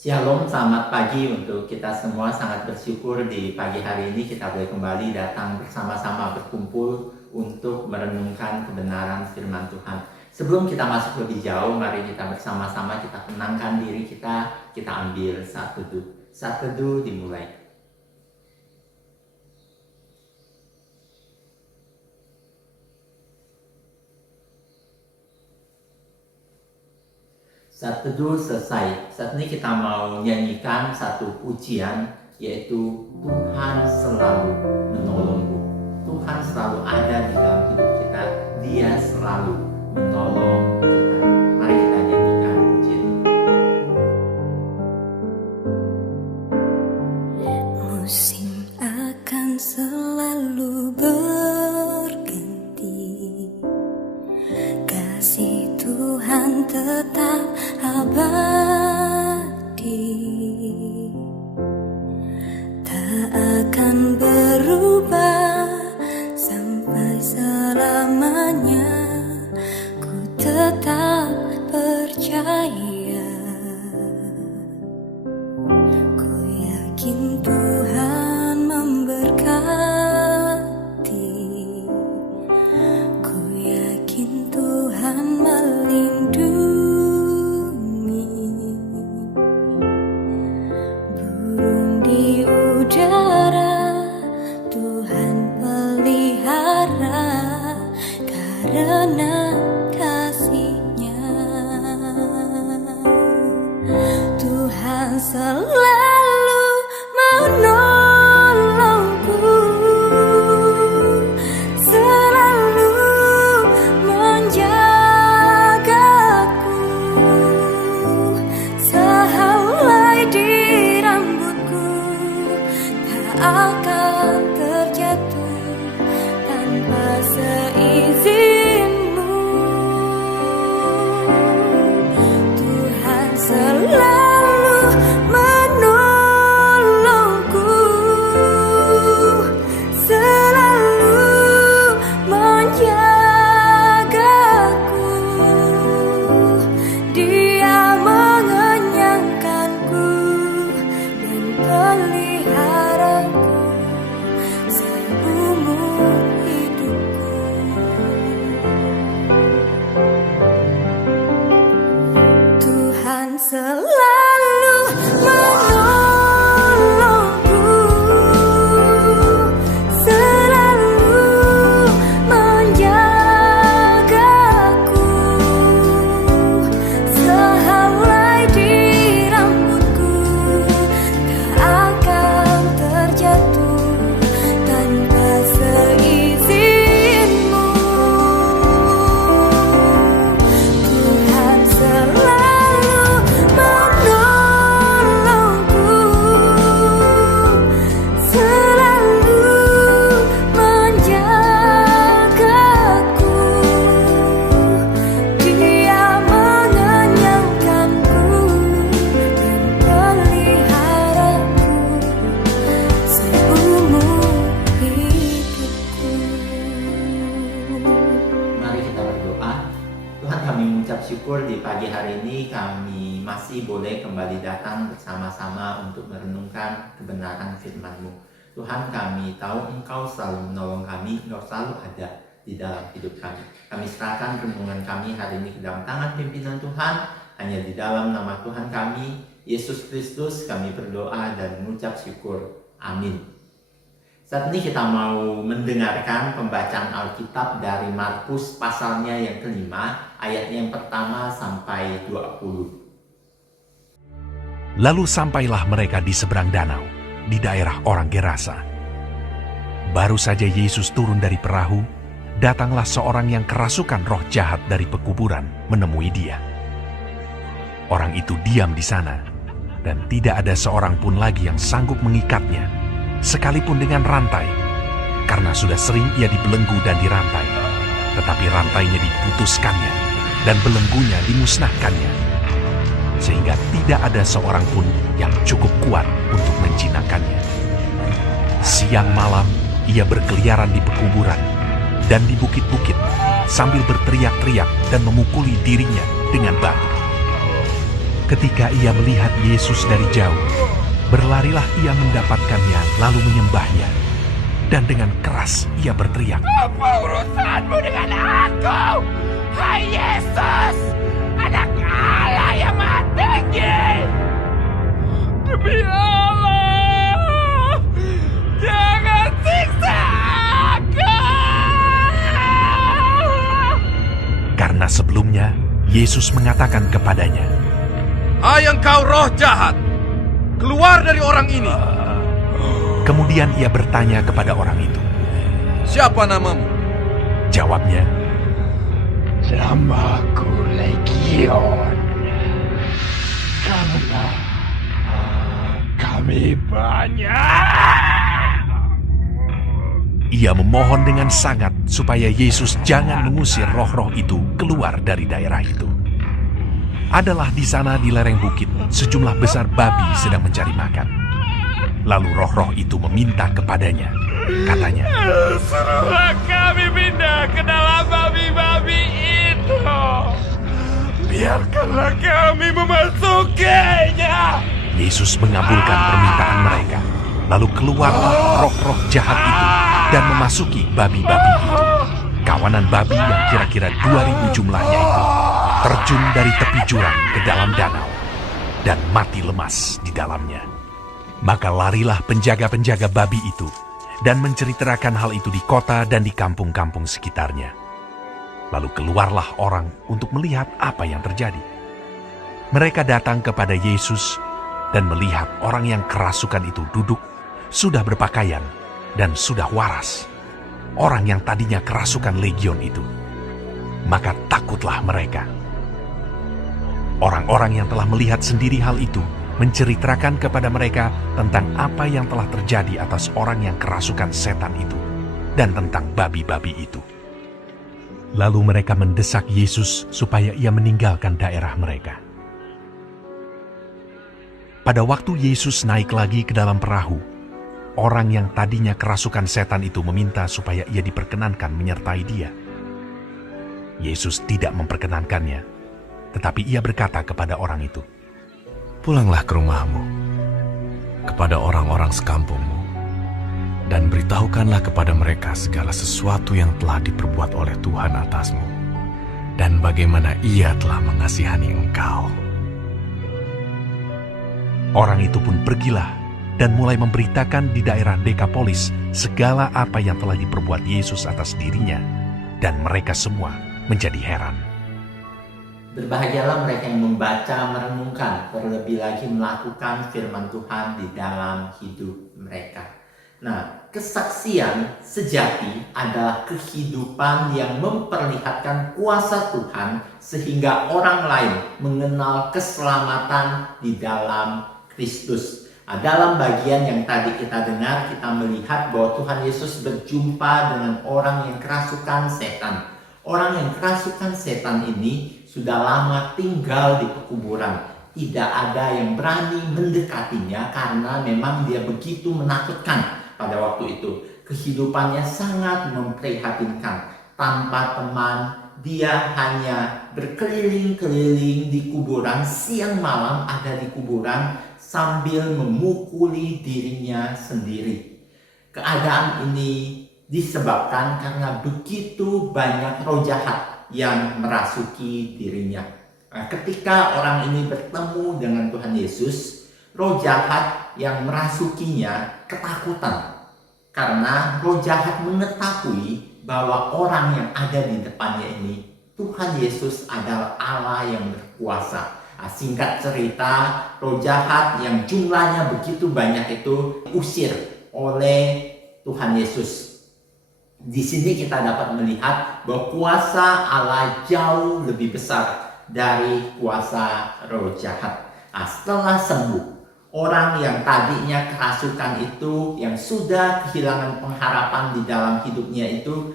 Shalom, selamat pagi untuk kita semua. Sangat bersyukur di pagi hari ini kita boleh kembali datang bersama-sama berkumpul untuk merenungkan kebenaran firman Tuhan. Sebelum kita masuk lebih jauh, mari kita bersama-sama kita tenangkan diri kita ambil saat teduh. Saat teduh dimulai. Saat teduh selesai. Saat ini kita mau nyanyikan satu pujian, yaitu Tuhan selalu menolongku. Tuhan selalu ada di dalam hidup kita. Dia selalu menolong kita. Mari kita nyanyikan pujian ini. Musim akan selalu berganti, kasih Tuhan tetap abadi, tak akan berubah sampai selamanya. Ku tetap percaya, ku yakin Tuhan memberkati, ku yakin Tuhan melindungi. Burung di udara Tuhan pelihara karena kasih-Nya. Tuhan selalu menolongku, selalu menjagaku, sehelai di rambutku tak akan terjatuh tanpa seizinmu. Tuhan selalu menolongku, selalu menjagaku, Dia mengenyangkanku dan peliharaku seumur hidupku. Tuhan selalu menolongku, selalu menjagaku, sehelai di rambutku tak akan terjatuh tanpa seizinmu. Tuhan selalu menolongku, selalu menjagaku, Dia mengenyangkanku dan peliharaku seumur hidupku. Mari kita berdoa. Tuhan, kami mengucap syukur di pagi hari ini kami masih boleh kembali datang bersama-sama untuk merenungkan kebenaran firman-Mu. Tuhan, kami tahu Engkau selalu menolong kami, Engkau selalu ada di dalam hidup kami. Kami serahkan renungan kami hari ini ke dalam tangan pimpinan Tuhan. Hanya di dalam nama Tuhan kami, Yesus Kristus, kami berdoa dan mengucap syukur. Amin. Saat ini kita mau mendengarkan pembacaan Alkitab dari Markus pasalnya yang kelima, ayatnya yang pertama sampai 20. Lalu sampailah mereka di seberang danau, di daerah orang Gerasa. Baru saja Yesus turun dari perahu, datanglah seorang yang kerasukan roh jahat dari pekuburan menemui Dia. Orang itu diam di sana, dan tidak ada seorang pun lagi yang sanggup mengikatnya, sekalipun dengan rantai, karena sudah sering ia dibelenggu dan dirantai, tetapi rantainya diputuskannya, dan belenggunya dimusnahkannya, sehingga tidak ada seorang pun yang cukup kuat untuk menjinakkannya. Siang malam ia berkeliaran di pekuburan dan di bukit-bukit sambil berteriak-teriak dan memukuli dirinya dengan batu. Ketika ia melihat Yesus dari jauh, berlarilah ia mendapatkannya lalu menyembahnya. Dan dengan keras ia berteriak, Apa urusanmu dengan aku? Hai Yesus, Anak Allah yang Maha Tinggi. Demi Allah, jangan siksa aku. karena sebelumnya Yesus mengatakan kepadanya, Hai engkau roh jahat, keluar dari orang ini. kemudian ia bertanya kepada orang itu. Siapa namamu? Jawabnya, Namaku Legion, karena kami banyak. ia memohon dengan sangat supaya Yesus jangan mengusir roh-roh itu keluar dari daerah itu. Adalah di sana di lereng bukit sejumlah besar babi sedang mencari makan. Lalu roh-roh itu meminta kepadanya. Katanya, Suruhlah kami pindah ke dalam babi-babi itu. Biarkanlah kami memasukinya. Yesus mengabulkan permintaan mereka. Lalu keluarlah roh-roh jahat itu dan memasuki babi-babi itu. Kawanan babi yang kira-kira 2.000 jumlahnya itu terjun dari tepi jurang ke dalam danau dan mati lemas di dalamnya. Maka larilah penjaga-penjaga babi itu dan menceritakan hal itu di kota dan di kampung-kampung sekitarnya. Lalu keluarlah orang untuk melihat apa yang terjadi. Mereka datang kepada Yesus dan melihat orang yang kerasukan itu duduk, sudah berpakaian dan sudah waras. Orang yang tadinya kerasukan legion itu. Maka takutlah mereka. Orang-orang yang telah melihat sendiri hal itu menceritakan kepada mereka tentang apa yang telah terjadi atas orang yang kerasukan setan itu dan tentang babi-babi itu. Lalu mereka mendesak Yesus supaya ia meninggalkan daerah mereka. Pada waktu Yesus naik lagi ke dalam perahu, orang yang tadinya kerasukan setan itu meminta supaya ia diperkenankan menyertai dia. Yesus tidak memperkenankannya, tetapi ia berkata kepada orang itu, Pulanglah ke rumahmu, kepada orang-orang sekampungmu, dan beritahukanlah kepada mereka segala sesuatu yang telah diperbuat oleh Tuhan atasmu, dan bagaimana Ia telah mengasihani engkau. Orang itu pun pergilah dan mulai memberitakan di daerah Dekapolis segala apa yang telah diperbuat Yesus atas dirinya, dan mereka semua menjadi heran. Berbahagialah mereka yang membaca, merenungkan, terlebih lagi melakukan firman Tuhan di dalam hidup mereka. Nah, kesaksian sejati adalah kehidupan yang memperlihatkan kuasa Tuhan sehingga orang lain mengenal keselamatan di dalam Kristus. Nah, dalam bagian yang tadi kita dengar, kita melihat bahwa Tuhan Yesus berjumpa dengan orang yang kerasukan setan. Orang yang kerasukan setan ini sudah lama tinggal di pekuburan. Tidak ada yang berani mendekatinya karena memang dia begitu menakutkan pada waktu itu. Kehidupannya sangat memprihatinkan. Tanpa teman, dia hanya berkeliling-keliling di kuburan, siang malam ada di kuburan sambil memukuli dirinya sendiri. Keadaan ini disebabkan karena begitu banyak roh jahat yang merasuki dirinya. Nah, ketika orang ini bertemu dengan Tuhan Yesus, roh jahat yang merasukinya ketakutan. Karena roh jahat mengetahui bahwa orang yang ada di depannya ini, Tuhan Yesus adalah Allah yang berkuasa. Nah, singkat cerita, roh jahat yang jumlahnya begitu banyak itu diusir oleh Tuhan Yesus. Di sini kita dapat melihat bahwa kuasa Allah jauh lebih besar dari kuasa roh jahat. Nah, setelah sembuh, orang yang tadinya kerasukan itu, yang sudah kehilangan pengharapan di dalam hidupnya itu,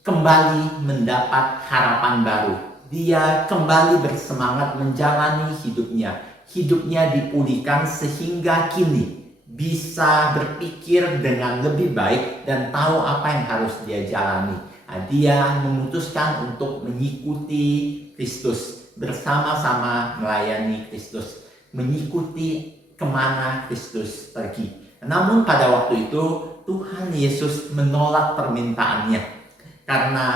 kembali mendapat harapan baru. Dia kembali bersemangat menjalani hidupnya. Hidupnya dipulihkan sehingga kini bisa berpikir dengan lebih baik dan tahu apa yang harus dia jalani. Dia memutuskan untuk mengikuti Kristus, bersama-sama melayani Kristus, mengikuti kemana Kristus pergi. Namun pada waktu itu Tuhan Yesus menolak permintaannya, karena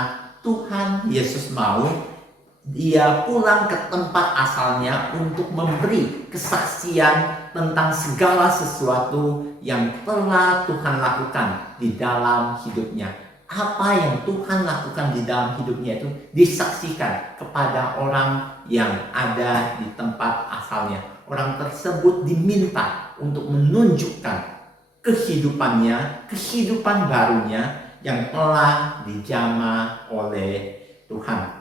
Tuhan Yesus mau dia pulang ke tempat asalnya untuk memberi kesaksian tentang segala sesuatu yang telah Tuhan lakukan di dalam hidupnya. Apa yang Tuhan lakukan di dalam hidupnya itu disaksikan kepada orang yang ada di tempat asalnya. Orang tersebut diminta untuk menunjukkan kehidupannya, kehidupan barunya yang telah dijamah oleh Tuhan.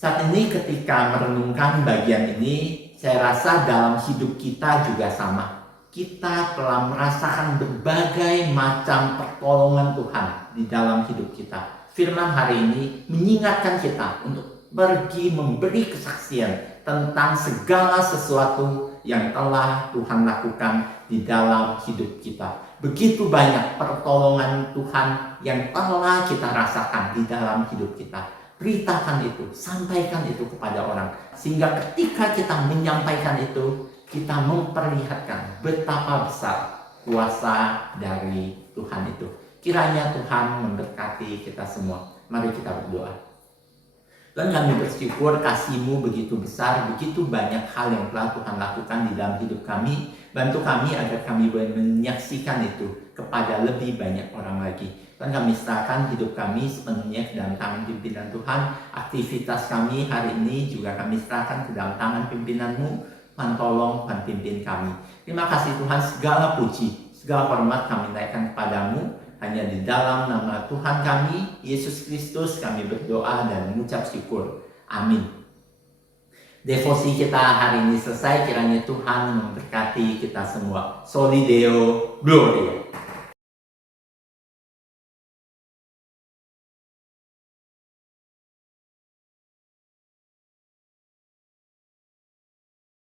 Saat ini ketika merenungkan bagian ini, saya rasa dalam hidup kita juga sama. Kita telah merasakan berbagai macam pertolongan Tuhan di dalam hidup kita. Firman hari ini mengingatkan kita untuk pergi memberi kesaksian tentang segala sesuatu yang telah Tuhan lakukan di dalam hidup kita. Begitu banyak pertolongan Tuhan yang telah kita rasakan di dalam hidup kita. Beritakan itu, sampaikan itu kepada orang. Sehingga ketika kita menyampaikan itu, kita memperlihatkan betapa besar kuasa dari Tuhan itu. Kiranya Tuhan memberkati kita semua. Mari kita berdoa. Dan kami bersyukur kasih-Mu begitu besar, begitu banyak hal yang telah Tuhan lakukan di dalam hidup kami. Bantu kami agar kami boleh menyaksikan itu kepada lebih banyak orang lagi. Dan kami serahkan hidup kami sepenuhnya ke dalam tangan pimpinan Tuhan. Aktivitas kami hari ini juga kami serahkan ke dalam tangan pimpinan-Mu. Tuhan tolong, Tuhan pimpin kami. Terima kasih Tuhan, segala puji, segala hormat kami naikkan kepadamu. Hanya di dalam nama Tuhan kami, Yesus Kristus, kami berdoa dan mengucap syukur. Amin. Devosi kita hari ini selesai, kiranya Tuhan memberkati kita semua. Soli Deo Gloria.